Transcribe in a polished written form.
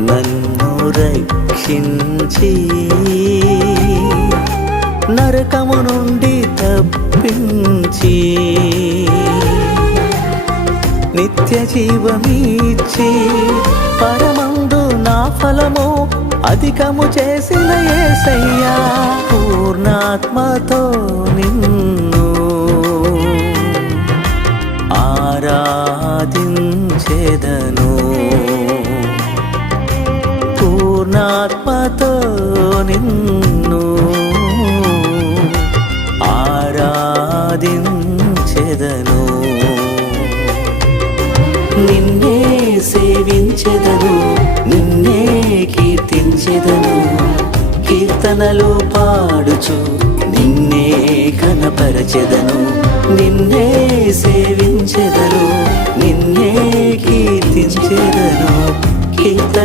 నన్ను రక్షించి నరకము నుండి తప్పించి నిత్య జీవమిచ్చి పరమందు నా ఫలము అధికము చేసిన యేసయ్యా పూర్ణాత్మతో నిన్ను ఆరాధించెదను పూర్ణాత్మతో నిన్ను ఆరాధించెదను నిన్నే సేవించెదను నిన్నే కీర్తించెదను కీర్తనలు పాడుచు నిన్నే కనపరచెదను నిన్నే సేవించెదను